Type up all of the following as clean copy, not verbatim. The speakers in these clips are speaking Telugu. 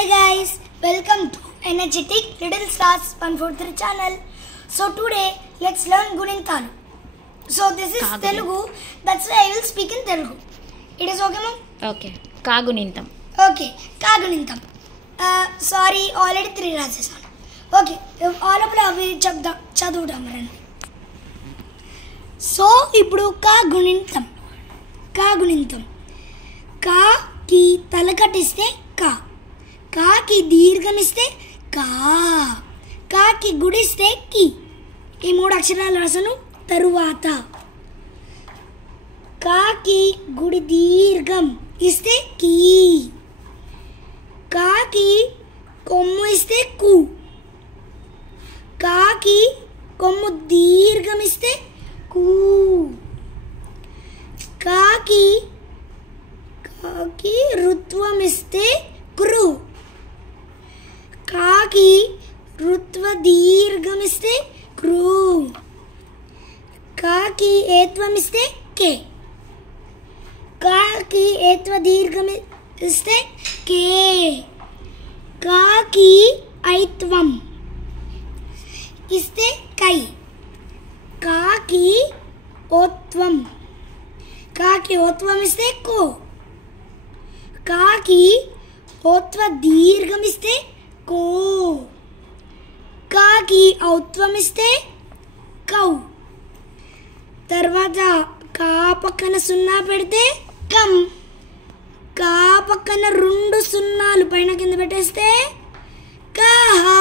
Hi guys, welcome to Energetic Little Stars 143 channel. So today let's learn Gunintalu. So this is Telugu, that's why I will speak in Telugu. It is okay, ma'am? Okay. Kagunintam. Okay, Kagunintam. Sorry, already 3 rases. Okay, all of them చదువుదాం రండి. సో ఇప్పుడు కాగుణింతం కా కి తలకటిస్తే కా, కాకి దీర్ఘమిస్తే కా, కాకి గుడిస్తే కి. ఈ 3 అక్షరాలు రాసను. తరువాత కాకి గుడి దీర్ఘం ఇస్తే కీ, కాకి కొమ్ము ఇస్తే కు, కాకి కొమ్ము దీర్ఘమిస్తే కూ, కాకి రుత్వమిస్తే క్రు, కాకి రుత్వ దీర్ఘమిస్తే క్రూ, కాకి ఏత్వమిస్తే కే, కాకి ఏత్వ దీర్ఘమిస్తే కే, కాకి ఐత్వం ఇస్తే కై, కాకి ఓత్వం ఇస్తే కో, కాకి ఓత్వ దీర్ఘమిస్తే కో, కాకి ఔత్వం ఇస్తే కౌ. తర్వాత కా పక్కన 0 పెడితే కం, కా పక్కన 2 సున్నాలు పైన కింద పెట్టేస్తే కాహా.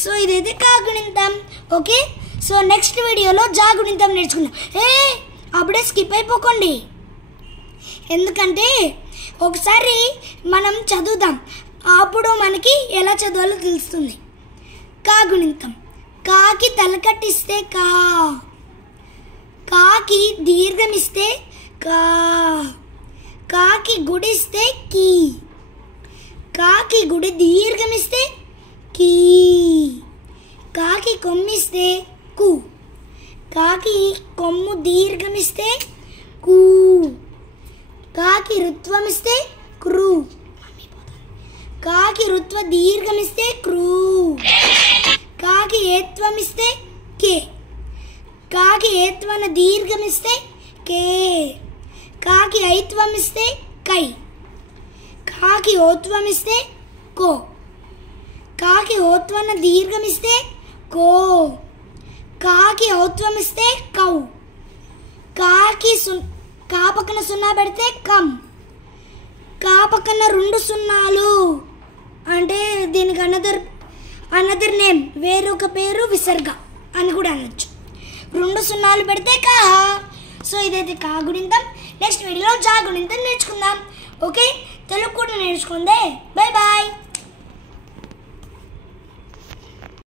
సో ఇదైతే కాగుణింతం. ఓకే, సో నెక్స్ట్ వీడియోలో జాగుణింతం నేర్చుకుందాం. అప్పుడే స్కిప్ అయిపోకండి, ఎందుకంటే ఒకసారి మనం చదువుదాం, అప్పుడు మనకి ఎలా చదవాలో తెలుస్తుంది. కాగుణింతం. కాకి తలకట్టిస్తే కా, కాకి దీర్ఘమిస్తే కా, కాకి గుడిస్తే కీ, కాకి గుడి దీర్ఘమిస్తే కీ, కాకి కొమ్మిస్తే కు, కాకి కొమ్ము దీర్ఘమిస్తే కూ, కాకి రుత్వమిస్తే క్రూ, కాకి రుత్వ దీర్ఘమిస్తే క్రూ, కాకి ఏత్వమిస్తే కే, కాకి ఏత్వన దీర్ఘమిస్తే కే, కాకి ఐత్వమిస్తే కై, కాకి ఓత్వమిస్తే కో, కాకి ఓత్వన దీర్ఘమిస్తే కో, కాకి ఔత్వమిస్తే కౌ, కాకి కా పక్కన 0 పెడితే కం, కా పక్కన 2 సున్నాలు అంటే దీనికి అనదర్ నేమ్, వేరొక పేరు విసర్గ అని కూడా అనొచ్చు. 2 సున్నాలు పెడితే కా. సో ఇదైతే కాగుణింతం. నెక్స్ట్ వీడియోలో జాగుణింతం నేర్చుకుందాం. ఓకే, తెలుగు కూడా నేర్చుకుందే. Bye bye.